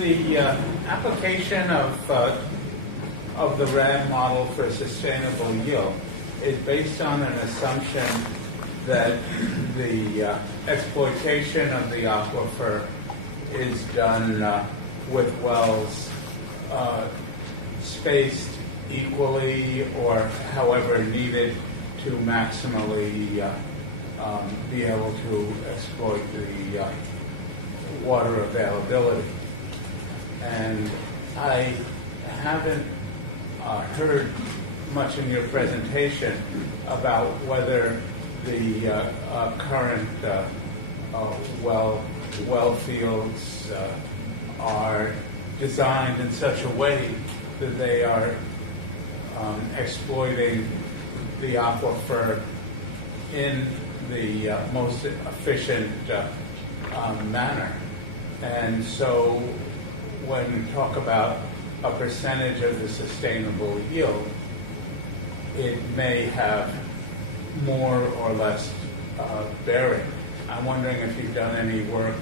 the application of the RAD model for sustainable yield is based on an assumption that the exploitation of the aquifer is done with wells spaced equally or however needed to maximally be able to exploit the water availability. And I haven't heard much in your presentation about whether the current well fields are designed in such a way that they are exploiting the aquifer in the most efficient manner. And so when we talk about a percentage of the sustainable yield, it may have more or less bearing. I'm wondering if you've done any work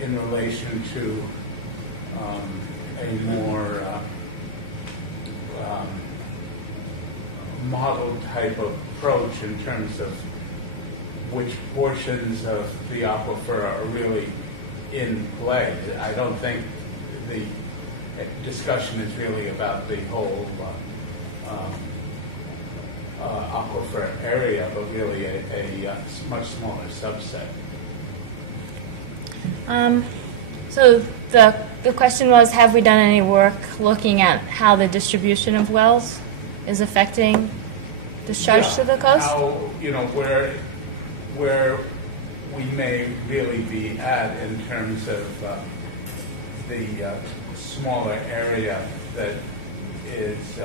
in relation to a more model type of approach in terms of which portions of the aquifer are really in play. I don't think the discussion is really about the whole aquifer area, but really a much smaller subset. So the question was, have we done any work looking at how the distribution of wells is affecting discharge to the coast? How, where we may really be at in terms of the smaller area that is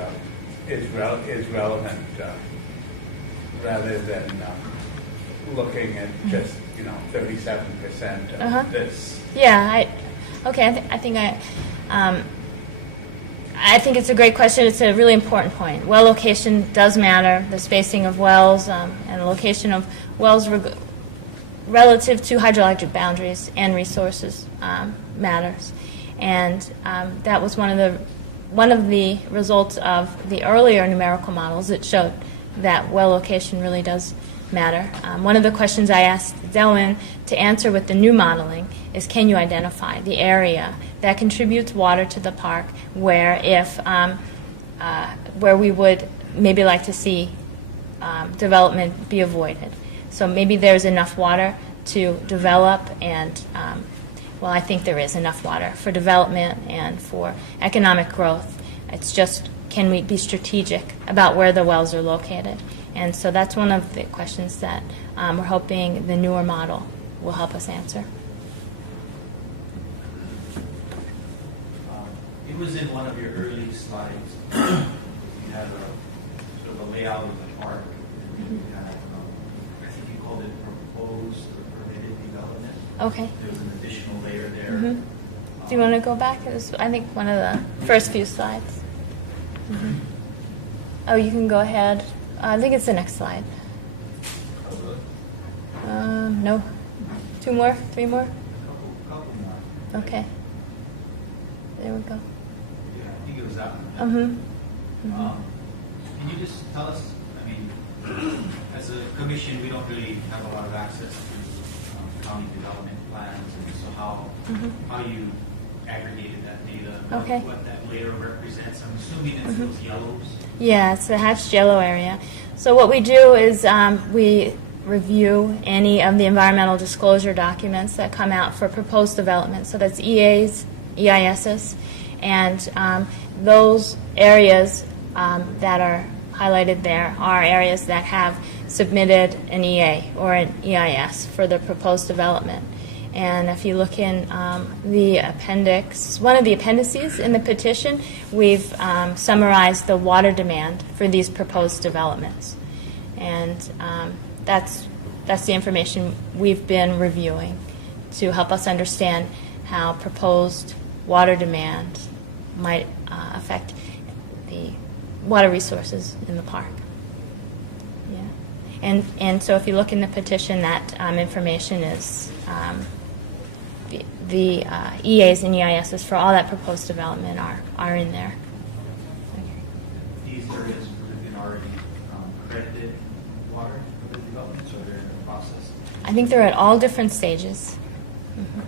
relevant rather than looking at just 37% of this. Yeah, I think it's a great question. It's a really important point. Well location does matter. The spacing of wells and the location of wells relative to hydrologic boundaries and resources matters. And that was one of the results of the earlier numerical models that showed that well location really does matter. One of the questions I asked Delwyn to answer with the new modeling is, can you identify the area that contributes water to the park where we would maybe like to see development be avoided? So maybe there's enough water to develop and well, I think there is enough water for development and for economic growth. It's just, can we be strategic about where the wells are located? And so that's one of the questions that we're hoping the newer model will help us answer. It was in one of your early slides. You had sort of a layout of the park. You had, I think you called it proposed or permitted development. Okay. There was an additional layer there. Mm-hmm. Do you want to go back? It was, I think, one of the first few slides. Mm-hmm. Oh, you can go ahead. I think it's the next slide. No. 2 more? 3 more? Couple more. Okay. There we go. Yeah, I think it was that one. Mm-hmm. Can you just tell us, I mean, as a commission, we don't really have a lot of access to county development plans, and so how you aggregated that data, Okay. what that layer represents. I'm assuming it's those yellows. Yeah, it's the hatched yellow area. So what we do is we review any of the environmental disclosure documents that come out for proposed development. So that's EAs, EISs, and those areas that are highlighted there are areas that have submitted an EA or an EIS for the proposed development. And if you look in the appendix, one of the appendices in the petition, we've summarized the water demand for these proposed developments. And that's the information we've been reviewing to help us understand how proposed water demand might affect the water resources in the park. Yeah. And so if you look in the petition, that information is the EAs and EISs for all that proposed development are in there. These areas have been already accredited water for the development, so they're in the process. I think they're at all different stages. Mm-hmm.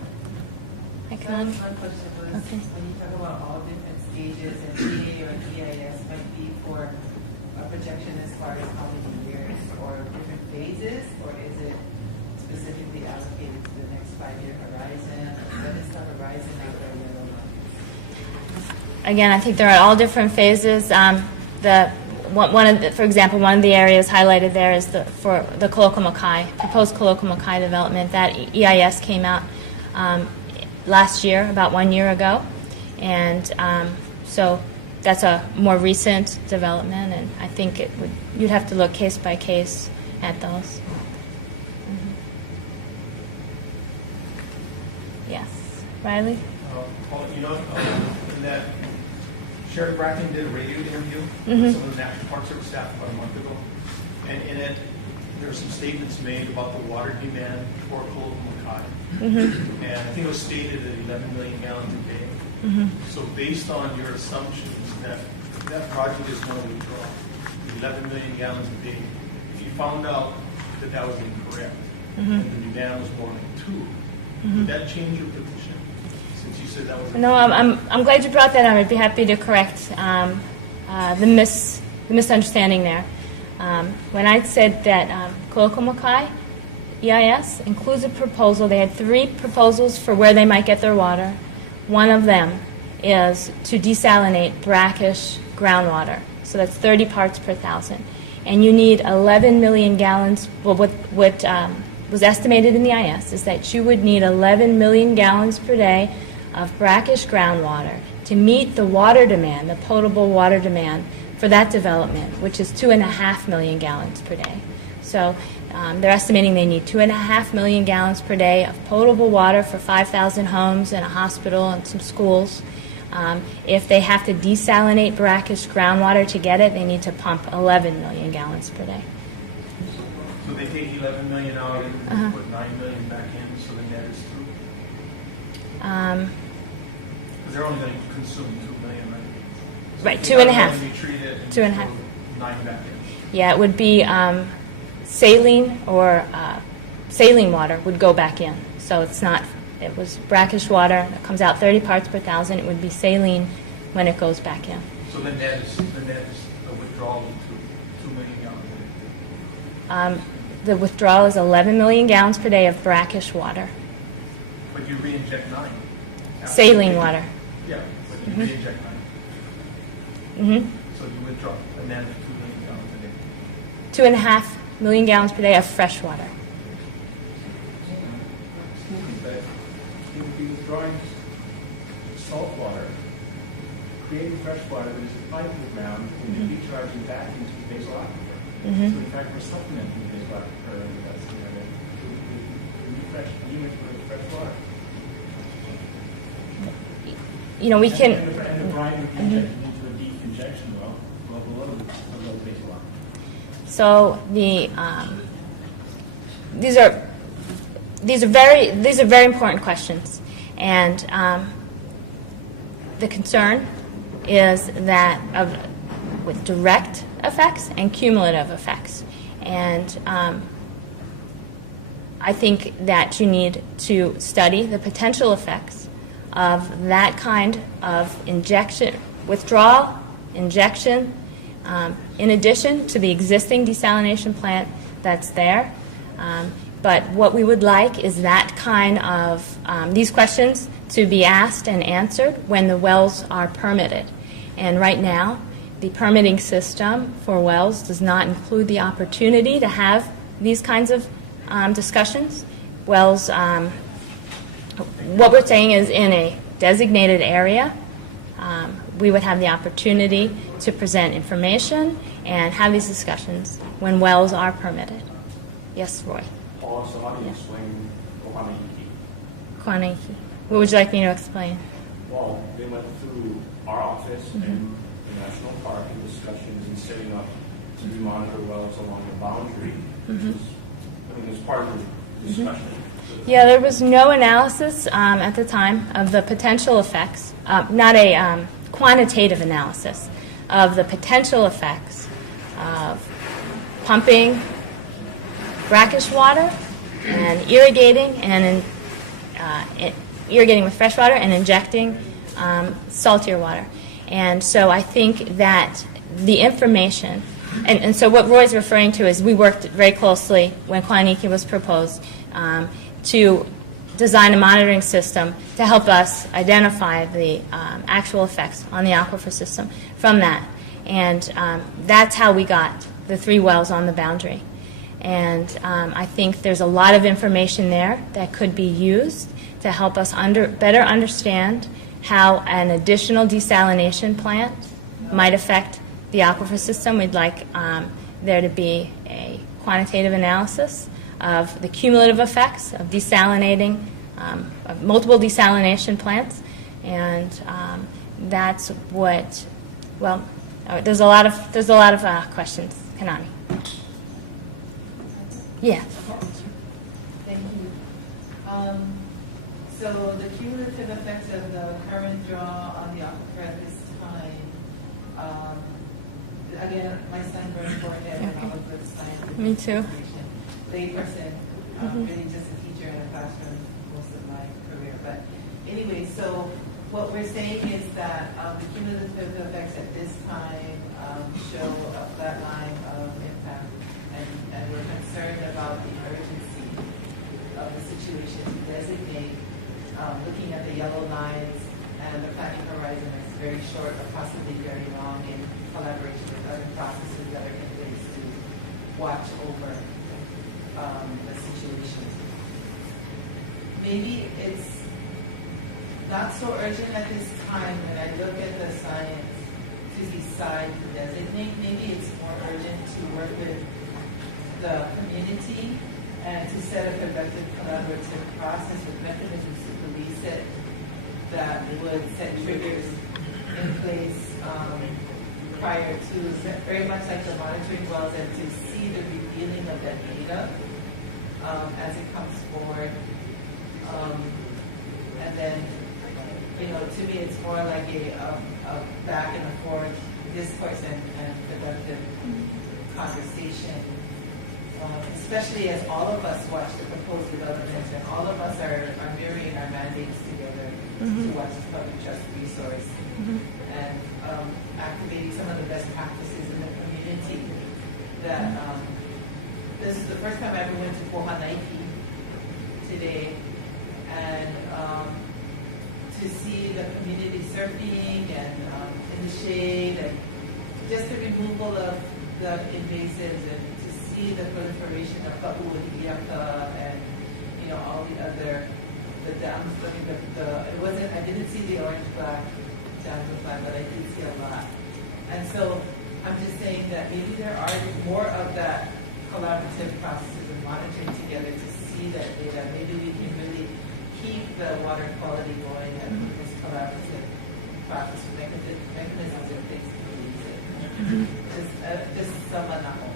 My question was, Okay. when you talk about all different stages, and EA or EIS might be for a projection as far as how many years or different phases, or is it specifically allocated to the next 5-year horizon? What is the horizon out there? Again, I think they're at all different phases. For example, one of the areas highlighted there is for the proposed Keauhou development. That EIS came out last year, about 1 year ago, and so that's a more recent development, and I think you'd have to look case by case at those. Mm-hmm. Yes, Riley? Well, in that Sheriff Bracken did a radio interview Mm-hmm. with some of the National Park Service staff about a month ago, and in it, there were some statements made about the water demand for Keauhou. Mm-hmm. And I think it was stated at 11 million gallons a day. Mm-hmm. So based on your assumptions that that project is going to withdraw 11 million gallons a day, if you found out that that was incorrect, Mm-hmm. and the demand was more like 2, would that change your position? Since you said that was No, I'm glad you brought that up. I'd be happy to correct the misunderstanding there. When I said that Keauhou EIS includes a proposal, they had 3 proposals for where they might get their water. One of them is to desalinate brackish groundwater. So that's 30 parts per thousand. And you need 11 million gallons. Well, what was estimated in the EIS is that you would need 11 million gallons per day of brackish groundwater to meet the water demand, the potable water demand for that development, which is 2.5 million gallons per day. So they're estimating they need 2.5 million gallons per day of potable water for 5,000 homes and a hospital and some schools. If they have to desalinate brackish groundwater to get it, they need to pump 11 million gallons per day. So they take 11 million out and put 9 million back in, so the net is 2? Because they're only going to consume 2 million, right? So Right, if 2.5. we treat it and 2.5. put 9 back in. Yeah, it would be saline or saline water would go back in. So it was brackish water that comes out 30 parts per thousand. It would be saline when it goes back in. So the net is a withdrawal of 2 million gallons. The withdrawal is 11 million gallons per day of brackish water. But you re-inject 9. Saline water. Yeah, but you re-inject 9. Mm-hmm. So you withdraw a net of 2 million gallons a day. 2.5 million gallons per day of fresh water. But you would be withdrawing salt water, creating fresh water that is applied to the ground, and then recharging back into the basal aquifer. Mm-hmm. So in fact, we're supplementing the basal aquifer, and that's the refresh unit with fresh water. We can. And the brine would be injected into a deep injection well below the basal aquifer. So these are very important questions, and the concern is that with direct effects and cumulative effects, and I think that you need to study the potential effects of that kind of withdrawal, injection, in addition to the existing desalination plant that's there. But what we would like is that kind of, these questions to be asked and answered when the wells are permitted. And right now, the permitting system for wells does not include the opportunity to have these kinds of discussions. Wells, what we're saying is in a designated area, we would have the opportunity to present information and have these discussions when wells are permitted. Yes, Roy. Also, how do you explain Keauhou? Keauhou. What would you like me to explain? Well, they went through our office and the national park in discussions and setting up to monitor wells along the boundary, which was, was part of the discussion. Yeah, there was no analysis at the time of the potential effects, not a quantitative analysis of the potential effects of pumping brackish water and irrigating irrigating with fresh water and injecting saltier water. And so I think that the information, and so what Roy's referring to is we worked very closely when Kwaniki was proposed to design a monitoring system to help us identify the actual effects on the aquifer system from that. And that's how we got the 3 wells on the boundary. And I think there's a lot of information there that could be used to help us better understand how an additional desalination plant might affect the aquifer system. We'd like there to be a quantitative analysis of the cumulative effects of desalinating, of multiple desalination plants, and that's what. Well, there's a lot of questions, Kanani. Yeah. Thank you. So the cumulative effects of the current draw on the aquifer at this time, again, my son burned forehead and all of good science. Me too. Layperson, really just a teacher in a classroom most of my career. But anyway, so what we're saying is that the cumulative effects at this time show a flat line of impact, and we're concerned about the urgency of the situation to designate, looking at the yellow lines, and the planning horizon is very short or possibly very long in collaboration with other processes that are in place to watch over the situation. Maybe it's not so urgent at this time when I look at the science to decide to designate. Maybe it's more urgent to work with the community and to set a productive collaborative process with mechanisms to police it that would set triggers in place prior to, very much like the monitoring wells, and to see the revealing of that data as it comes forward. And then, to me, it's more like a back and forth discourse and productive conversation, especially as all of us watch the proposed developments and all of us are mirroring our mandates together to watch this public trust resource and activating some of the best practices in the community. That this is the first time I ever went to Keauhou today, and to see the community surfing and in the shade, and just the removal of the invasives, and to see the proliferation of Keauhou and all the other dams. I didn't see the orange black dams of flag, but I did see a lot. And so I'm just saying that maybe there are more of that collaborative processes and monitoring together to see that data. Maybe we can really keep the water quality going and this collaborative process mechanisms in place to release it. Just some level.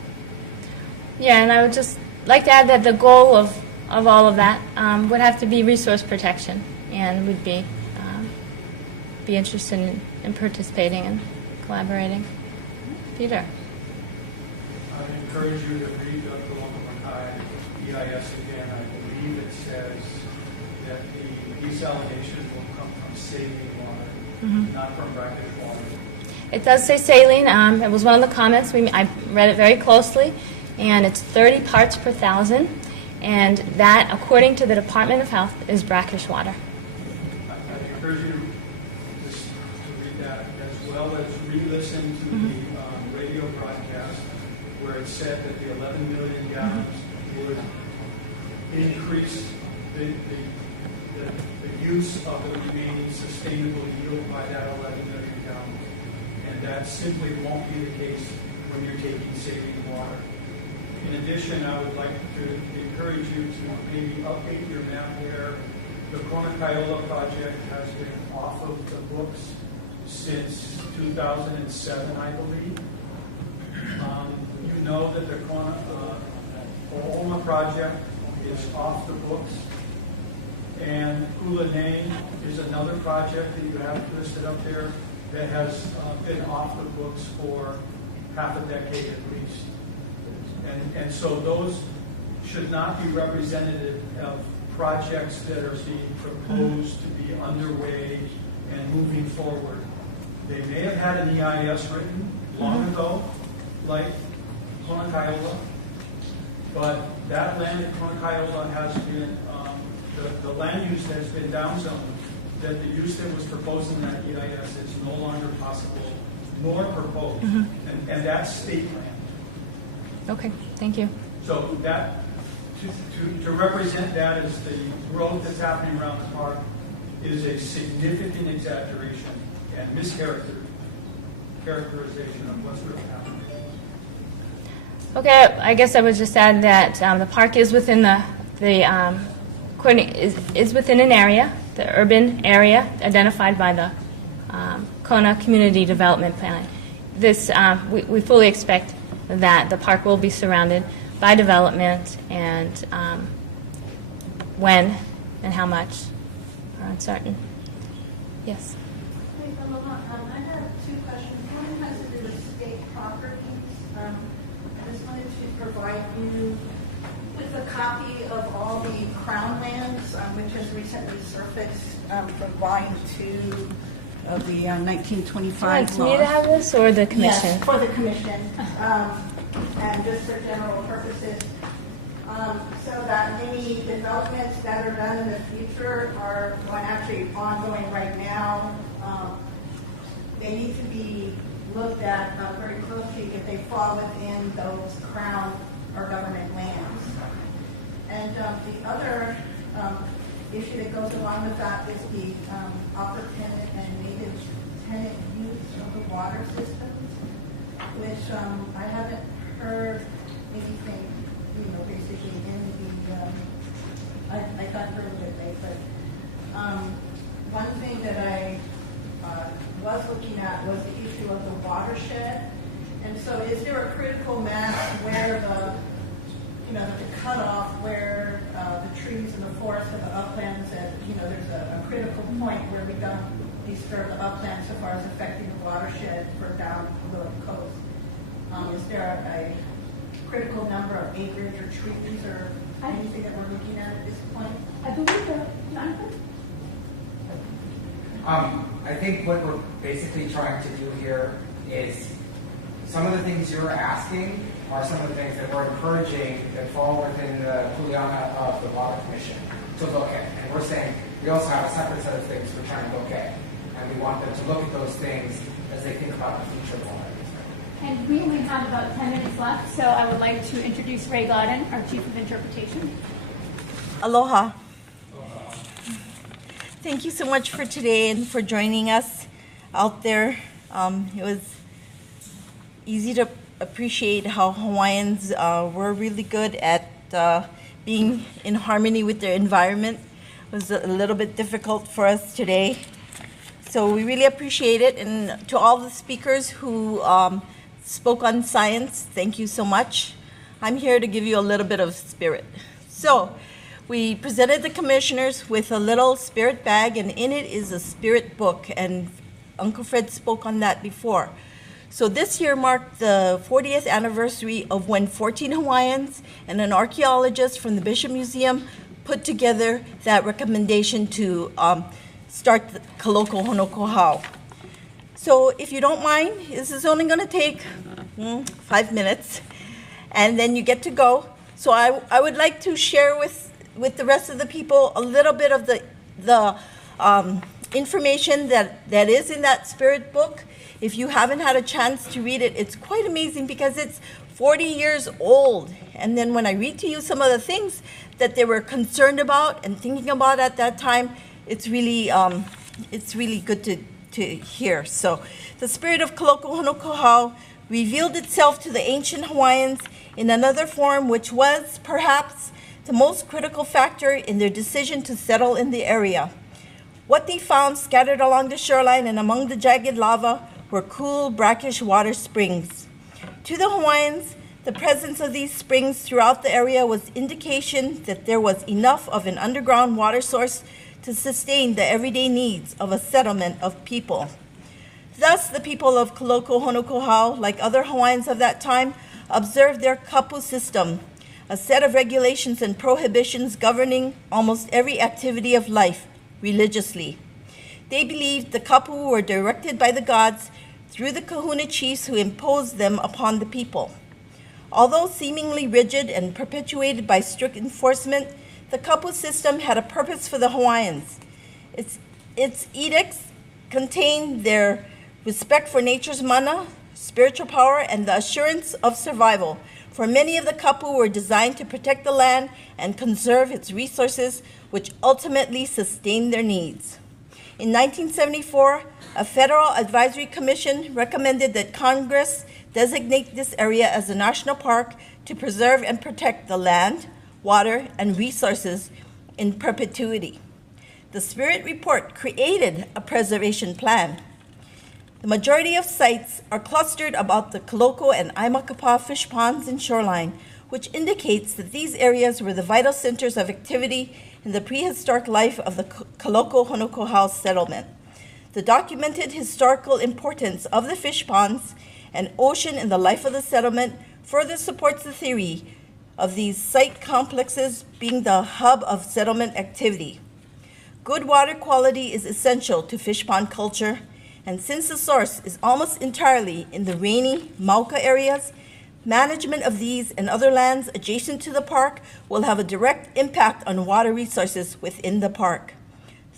Yeah, and I would just like to add that the goal of all of that would have to be resource protection, and would be interested in participating and collaborating. Peter. I encourage you to read the Lokakai EIS again. I believe it says that the desalination will come from saline water, not from brackish water. It does say saline. It was one of the comments. I read it very closely, and it's 30 parts per thousand, and that, according to the Department of Health, is brackish water. I encourage you just to read that, as well as re-listen to the radio broadcast where it said that the 11 million gallons would increase the use of the remaining sustainable yield by that 11 million gallons. And that simply won't be the case when you're taking saline water. In addition, I would like to encourage you to maybe update your map where the Keauhou project has been off of the books since 2007, I believe. You know that the Keauhou project is off the books And Ulanang is another project that you have listed up there that has been off the books for half a decade at least. And so those should not be representative of projects that are being proposed to be underway and moving forward. They may have had an EIS written long ago, like Keauhou, but that land at Keauhou has been, the land use has been downzoned, that the use that was proposed in that EIS is no longer possible nor proposed, and that's state land. Okay, thank you. So that, to represent that as the growth that's happening around the park is a significant exaggeration and mischaracterization of what's really happening. Okay, I guess I would just add that the park is within is within an area, the urban area identified by the Kona Community Development Plan. This we fully expect that the park will be surrounded by development, and when and how much are uncertain. Yes. Hey, Aloha. I have two questions. One has to do with state properties. I just wanted to provide you with a copy of all the Crown lands, which has recently surfaced from Volume 2 of the 1925 Do you want me to have this, or the commission? Yes, for the commission, and just for general purposes, so that any developments that are done in the future are actually ongoing right now. They need to be looked at very closely if they fall within those Crown or government lands. And the other issue that goes along with that is the opportunity and native tenant use of the water systems, which I haven't heard anything, basically in the, I got through it late, but one thing that I was looking at was the issue of the watershed. And so is there a critical mass where the cutoff where the trees and the forest and the uplands, and there's a critical point where we don't disturb the uplands so far as affecting the watershed for down the coast. Is there a critical number of acreage or trees or anything that we're looking at this point? I believe that, Jonathan? I think what we're basically trying to do here is some of the things you're asking are some of the things that we're encouraging that fall within the kuleana of the Water Commission to look at. And we're saying we also have a separate set of things we're trying to look at. And we want them to look at those things as they think about the future of water. And we only have about 10 minutes left, so I would like to introduce Ray Godden, our Chief of Interpretation. Aloha. Thank you so much for today and for joining us out there. It was easy to appreciate how Hawaiians were really good at being in harmony with their environment. It was a little bit difficult for us today. So we really appreciate it. And to all the speakers who spoke on science, thank you so much. I'm here to give you a little bit of spirit. So we presented the commissioners with a little spirit bag, and in it is a spirit book, and Uncle Fred spoke on that before. So this year marked the 40th anniversary of when 14 Hawaiians and an archaeologist from the Bishop Museum put together that recommendation to start the Kaloko Honokohau. So if you don't mind, this is only going to take 5 minutes, and then you get to go. So I would like to share with the rest of the people a little bit of the information that is in that spirit book. If you haven't had a chance to read it, it's quite amazing because it's 40 years old. And then when I read to you some of the things that they were concerned about and thinking about at that time, it's really good to hear. So the spirit of Kaloko Honokohau revealed itself to the ancient Hawaiians in another form, which was perhaps the most critical factor in their decision to settle in the area. What they found scattered along the shoreline and among the jagged lava were cool, brackish water springs. To the Hawaiians, The presence of these springs throughout the area was indication that there was enough of an underground water source to sustain the everyday needs of a settlement of people. Thus, the people of Keauhou Honokohau, like other Hawaiians of that time, observed their kapu system, a set of regulations and prohibitions governing almost every activity of life religiously. They believed the kapu were directed by the gods through the kahuna chiefs who imposed them upon the people. Although seemingly rigid and perpetuated by strict enforcement, the kapu system had a purpose for the Hawaiians. Its edicts contained their respect for nature's mana, spiritual power, and the assurance of survival, for many of the kapu were designed to protect the land and conserve its resources, which ultimately sustained their needs. In 1974, a federal advisory commission recommended that Congress designate this area as a national park to preserve and protect the land, water, and resources in perpetuity. The Spirit Report created a preservation plan. The majority of sites are clustered about the Keauhou and Aimakapa fish ponds and shoreline, which indicates that these areas were the vital centers of activity in the prehistoric life of the Keauhou Honokohau settlement. The documented historical importance of the fish ponds and ocean in the life of the settlement further supports the theory of these site complexes being the hub of settlement activity. Good water quality is essential to fish pond culture, and since the source is almost entirely in the rainy Mauka areas, management of these and other lands adjacent to the park will have a direct impact on water resources within the park.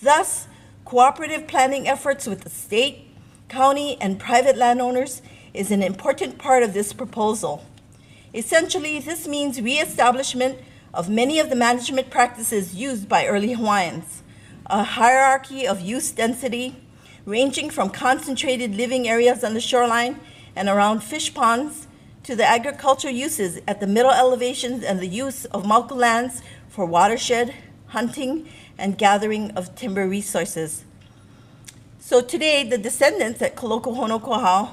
Thus, cooperative planning efforts with the state, county, and private landowners is an important part of this proposal. Essentially, this means reestablishment of many of the management practices used by early Hawaiians, a hierarchy of use density ranging from concentrated living areas on the shoreline and around fish ponds to the agricultural uses at the middle elevations and the use of Mauka lands for watershed, hunting, and gathering of timber resources. So today, the descendants at Keauhou Honokohau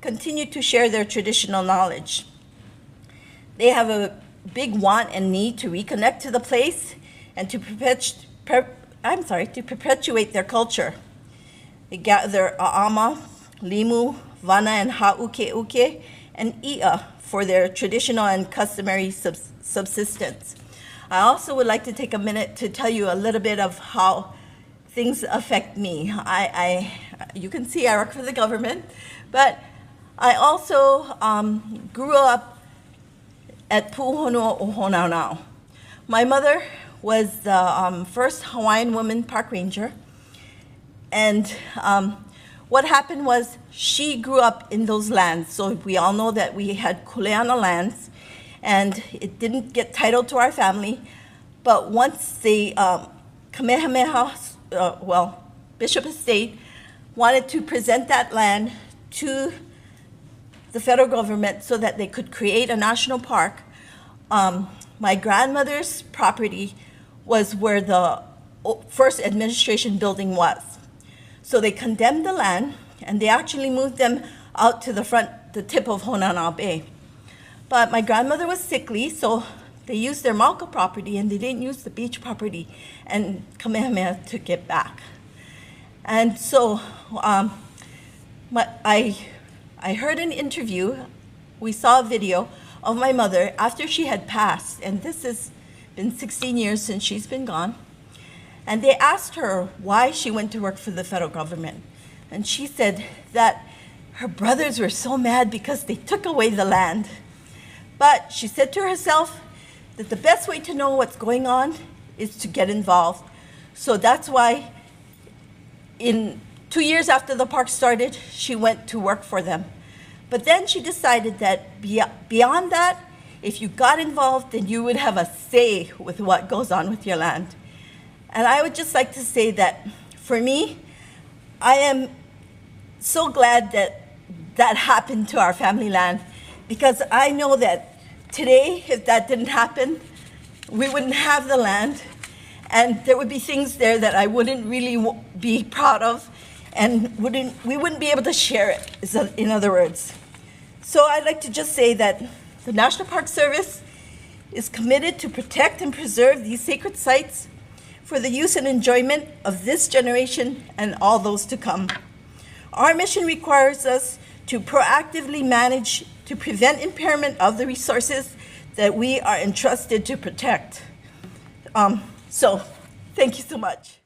continue to share their traditional knowledge. They have a big want and need to reconnect to the place and to perpetuate their culture. They gather A'ama, Limu, Vana, and Ha'uke and Ia for their traditional and customary subsistence. I also would like to take a minute to tell you a little bit of how things affect me. You can see I work for the government, but I also grew up at Pu'uhonua Ohonau. My mother was the first Hawaiian woman park ranger, and what happened was she grew up in those lands. So we all know that we had kuleana lands, and it didn't get titled to our family. But once the Kamehameha, Bishop Estate, wanted to present that land to the federal government so that they could create a national park, my grandmother's property was where the first administration building was. So they condemned the land, and they actually moved them out to the tip of Honanao Bay. But my grandmother was sickly, so they used their Mauka property, and they didn't use the beach property, and Kamehameha took it back. And so I heard an interview, we saw a video of my mother after she had passed, and this has been 16 years since she's been gone. And they asked her why she went to work for the federal government. And she said that her brothers were so mad because they took away the land. But she said to herself that the best way to know what's going on is to get involved. So that's why in 2 years after the park started, she went to work for them. But then she decided that beyond that, if you got involved, then you would have a say with what goes on with your land. And I would just like to say that for me, I am so glad that that happened to our family land, because I know that today, if that didn't happen, we wouldn't have the land, and there would be things there that I wouldn't really be proud of, and we wouldn't be able to share it, in other words. So I'd like to just say that The National Park Service is committed to protect and preserve these sacred sites for the use and enjoyment of this generation and all those to come. Our mission requires us to proactively manage to prevent impairment of the resources that we are entrusted to protect. So, thank you so much.